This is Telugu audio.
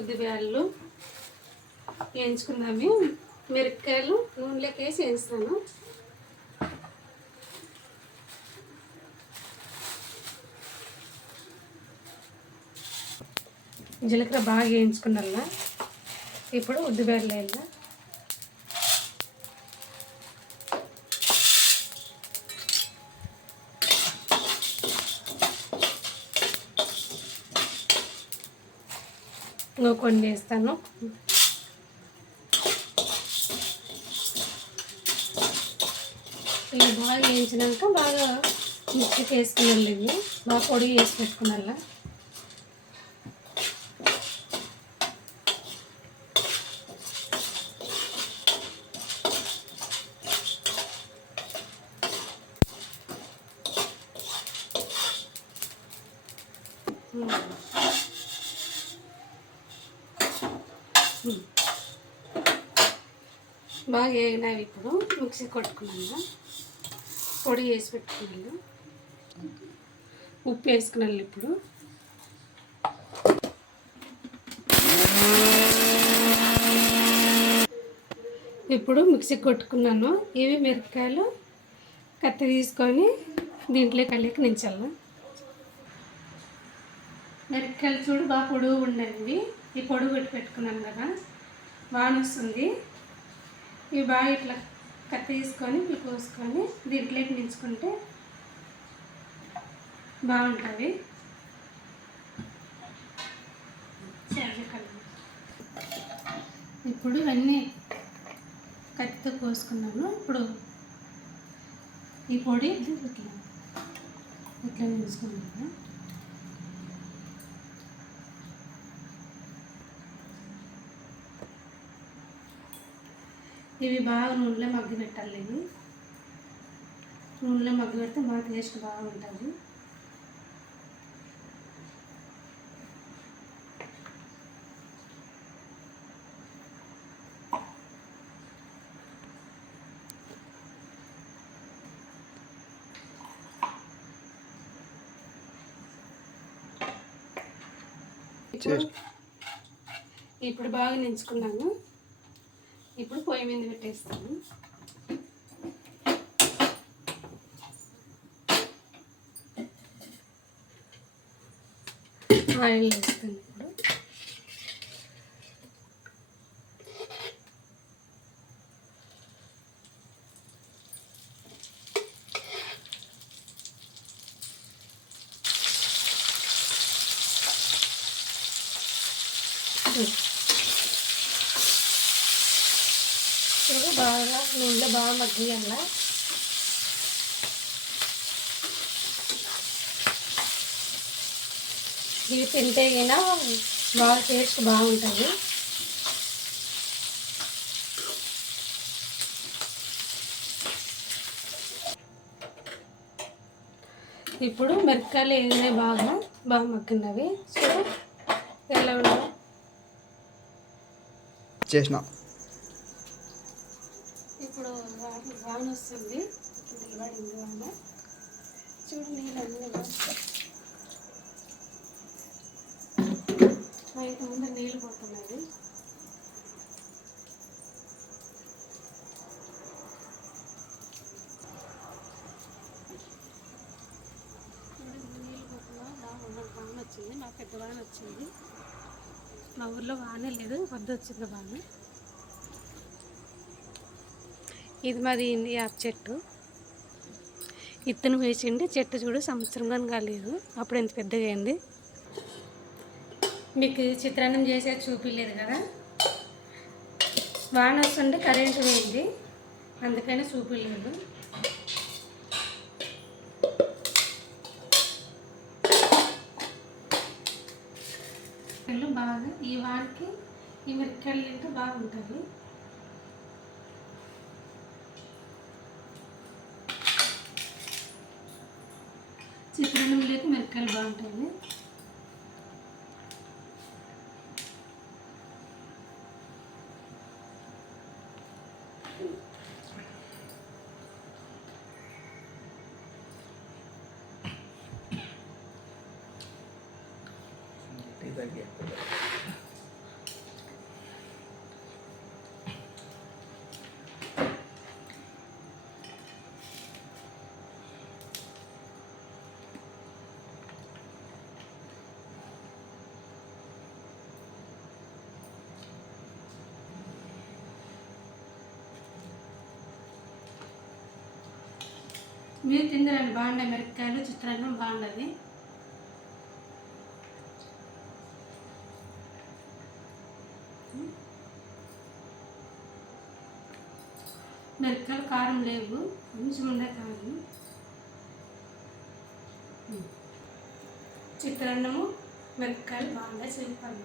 ఉద్దిబ్యాళ్ళు వేయించుకుందాము. మిరపకాయలు నూనెలోకి వేసి వేయిస్తాను. జీలకర్ర బాగా వేయించుకున్నా. ఇప్పుడు ఉద్దిబ్యాళ్ళు వేయాలి. ఇంకో కొన్ని వేస్తాను. ఇవి బాగా వేయించినాక బాగా మిక్సీకి వేసుకున్నాను. ఇవి బాగా పొడి వేసి పెట్టుకున్నా. బాగా వేగినవి. ఇప్పుడు మిక్సీ కొట్టుకున్నాను. పొడి వేసి పెట్టుకున్నాను. ఉప్పు వేసుకున్నాను. ఇప్పుడు మిక్సీ కొట్టుకున్నాను. ఇవి మిరపకాయలు కత్తి తీసుకొని దీంట్లో కలికి నించాలి. మిరపకాయలు చూడు బాగా పొడుగు ఉండేవి. ఈ పొడుగు పెట్టి పెట్టుకున్నాను కదా, బాగా వస్తుంది. ఇవి బాగా ఇట్లా కత్తి తీసుకొని ఇట్లా కోసుకొని దీంట్లోకి నించుకుంటే బాగుంటుంది. ఇప్పుడు ఇవన్నీ కత్తితో కోసుకున్నాను. ఇప్పుడు ఈ పొడి ఇట్లా నించుకున్నాను. ఇవి బాగా నూనెలో మగ్గి పెట్టాలి. ఇవి నూనెలో మగ్గి పెడితే బాగా టేస్ట్ బాగుంటుంది. ఇప్పుడు బాగా నించుకున్నాను. ఇప్పుడు పొయ్యి మీద పెట్టేస్తాను. ఆయిల్ వేస్తాను. ఇప్పుడు బాగా నూనెలో బాగా మగ్గియాల. ఇవి తింటే అయినా బాగా టేస్ట్ బాగుంటుంది. ఇప్పుడు మిరపకాయలు వేసినాయి, బాగా మగ్గినవి. సో ఎలా ఉన్నావు చేసిన. ఇప్పుడు వాన వస్తుంది. నిలబడింది వాన. చూడు నీళ్ళు అన్నీ మా ఇంటి ముందు నీళ్ళు పోతున్నది. నీళ్ళు పోతున్నా బాగుండదు. వాన వచ్చింది, మా పెద్ద వాన వచ్చింది. మా ఊర్లో వానే లేదు, వద్ద వచ్చింది వాన. ఇది మాది ఇండియా చెట్టు. ఇత్తనం వేసిండి. చెట్టు చూడు సంవత్సరం కానీ కాలేదు, అప్పుడు ఎంత పెద్దగా అయింది. మీకు చిత్రాన్నం చేసేది చూపించలేదు కదా, వాన వస్తుంటే కరెంటు పోయింది, అందుకని చూపించలేదు. బాగా ఈ వానకి ఈ మిరపకాయలు తింటే బాగుంటుంది. చిత్రాన్నం లేక మిరపకాయలు బాగుంటుంది. మీరు తిందరండి, బాగుండే మిరపకాయలు చిత్రాన్నం బాగుండదు. మిరపకాయలు కారం లేవు, కొంచెం ఉండే కారం. చిత్రాన్నము మిరపకాయలు బాగుండే, సూపర్.